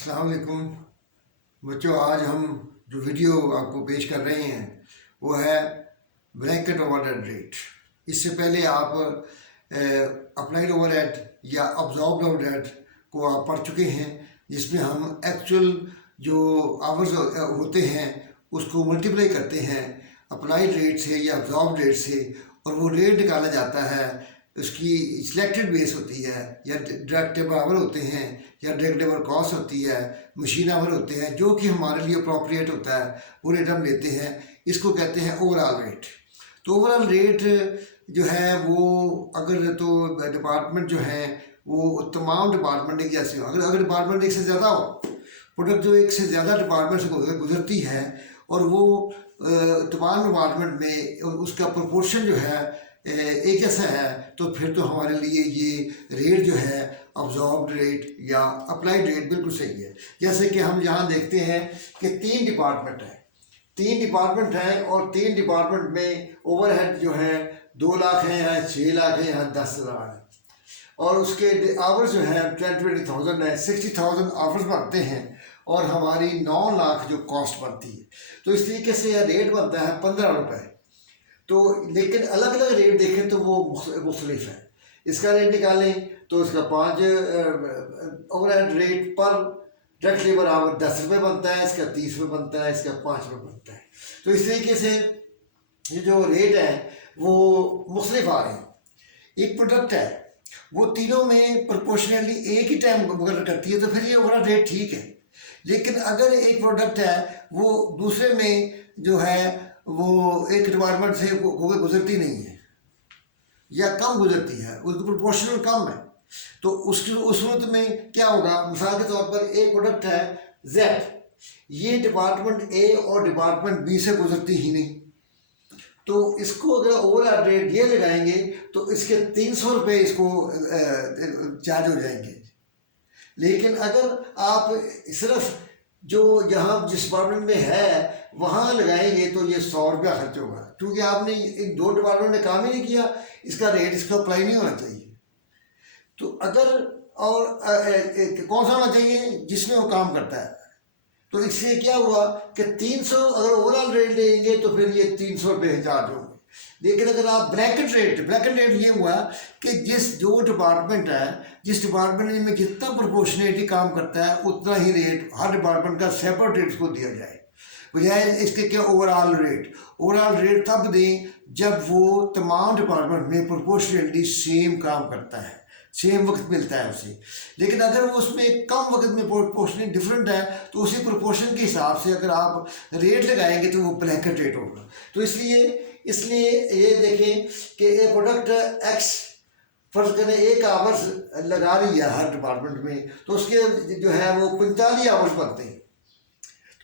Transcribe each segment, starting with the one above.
अस्सलाम वालेकुम बच्चों। आज हम जो वीडियो आपको पेश कर रहे हैं वो है ब्लैंकेट ओवरहेड रेट। इससे पहले आप अप्लाइड ओवरहेड या अब्जॉर्ब्ड ओवरहेड को आप पढ़ चुके हैं, जिसमें हम एक्चुअल जो आवर्स होते हैं उसको मल्टीप्लाई करते हैं अप्लाइड रेट से या अब्जॉर्ब्ड रेट से, और वो रेट निकाला जाता है। उसकी सिलेक्टेड बेस होती है या डायरेक्ट लेबर आवर होते हैं या डायरेक्ट लेबर कॉस्ट होती है, मशीन आवर होते हैं, जो कि हमारे लिए अप्रोप्रिएट होता है वो रेट हम लेते हैं। इसको कहते हैं ओवरऑल रेट। तो ओवरऑल रेट जो है वो अगर तो डिपार्टमेंट जो है वो तमाम डिपार्टमेंट एक जैसे हो, अगर डिपार्टमेंट एक से ज़्यादा हो, प्रोडक्ट जो एक से ज़्यादा डिपार्टमेंट से गुजरती है और वो तमाम डिपार्टमेंट में उसका प्रोपोर्शन जो है एक जैसा है, तो फिर तो हमारे लिए ये रेट जो है अब्जॉर्ब्ड रेट या अप्लाइड रेट बिल्कुल सही है। जैसे कि हम यहाँ देखते हैं कि तीन डिपार्टमेंट हैं और तीन डिपार्टमेंट में ओवरहेड जो है 2 लाख है, यहाँ 6 लाख है, यहाँ 10,000 है, और उसके आवर्स जो है 20,000 है, 60,000 आवर्स बनते हैं और हमारी 9 लाख जो कॉस्ट बनती है। तो इस तरीके से यह रेट बनता है 15 रुपये। तो लेकिन अलग अलग रेट देखें तो वो मुख्तलिफ है। इसका रेट निकालें तो इसका 5 ओवरहेड रेट पर डायरेक्ट लेबर आवर 10 रुपये बनता है, इसका 30 रुपये बनता है, इसका 5 रुपये बनता है। तो इस तरीके से ये जो रेट है वो मुख्तलिफ आ रहे हैं। एक प्रोडक्ट है वो तीनों में प्रोपोर्शनली एक ही टाइम मुकर्रर करती है, तो फिर ये ओवरऑल रेट ठीक है। लेकिन अगर एक प्रोडक्ट है वो दूसरे में जो है वो एक डिपार्टमेंट से गुजरती नहीं है या कम गुजरती है, उसकी प्रोपोर्शनल कम है, तो उसकी उस सूरत में क्या होगा। मिसाल के तौर पर एक प्रोडक्ट है Z, ये डिपार्टमेंट A और डिपार्टमेंट B से गुजरती ही नहीं, तो इसको अगर ओवरऑल रेट ये लगाएंगे तो इसके 300 रुपये इसको चार्ज हो जाएंगे। लेकिन अगर आप सिर्फ जो जहाँ जिस डिपार्टमेंट में है वहाँ लगाएंगे तो ये 100 रुपया खर्च होगा, क्योंकि आपने एक 2 डिपार्टमेंट में काम ही नहीं किया, इसका रेट इसका अप्लाई नहीं होना चाहिए। तो अगर और कौन सा होना चाहिए जिसमें वो काम करता है। तो इससे क्या हुआ कि 300 अगर ओवरऑल रेट लेंगे तो फिर ये 300 रुपये चार्ज होंगे। लेकिन अगर आप ब्रैकेट रेट ये हुआ कि जो डिपार्टमेंट है, जिस डिपार्टमेंट में जितना प्रोपोर्शनेटली काम करता है उतना ही रेट हर डिपार्टमेंट का सेपरेट रेट को दिया जाए, बजाय इसके क्या ओवरऑल रेट तब दें जब वो तमाम डिपार्टमेंट में प्रोपोर्शनेटली सेम काम करता है, सेम वक्त मिलता है उसे। लेकिन अगर वो उसमें कम वक्त में प्रोपोर्शन डिफरेंट है तो उसी प्रोपोर्शन के हिसाब से अगर आप रेट लगाएंगे तो वो ब्लैंकेट रेट होगा। तो इसलिए ये देखें कि एक प्रोडक्ट X फर्ज करें 1 आवर्स लगा रही है हर डिपार्टमेंट में, तो उसके जो है वो 45 आवर्स बनते हैं।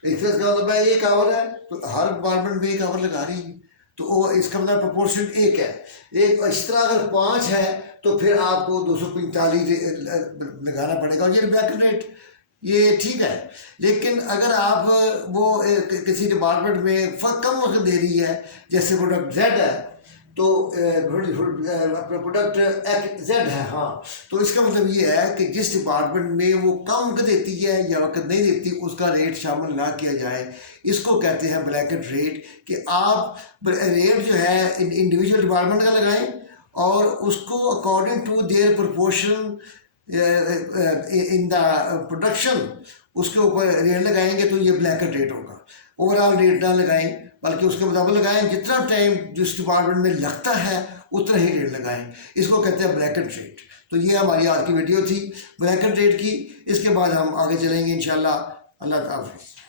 एक का मतलब है 1 आवर है तो हर डिपार्टमेंट में 1 आवर लगा रही है, तो वो इसका मतलब प्रोपोर्शन 1 है। एक इस तरह अगर 5 है तो फिर आपको 245 लगाना पड़ेगा, और ये ब्लैंकेट रेट ये ठीक है। लेकिन अगर आप वो किसी डिपार्टमेंट में कम वक्त दे रही है, जैसे प्रोडक्ट Z है तो अपना प्रोडक्ट Z है, हाँ, तो इसका मतलब ये है कि जिस डिपार्टमेंट में वो कम वक्त देती है या वक्त नहीं देती उसका रेट शामिल ना किया जाए। इसको कहते हैं ब्लैंकेट रेट, कि आप रेट जो है इंडिविजुअल डिपार्टमेंट का लगाएं और उसको according to their proportion in the production उसके ऊपर रेट लगाएंगे तो ये ब्लैंकेट रेट होगा। ओवरऑल रेट ना लगाएं बल्कि उसके मुताबिक लगाएं, जितना टाइम जिस डिपार्टमेंट में लगता है उतना ही रेट लगाएं। इसको कहते हैं ब्लैंकेट रेट। तो ये हमारी आज की वीडियो थी ब्लैंकेट रेट की। इसके बाद हम आगे चलेंगे इंशाल्लाह। अल्लाह हाफ़िज़।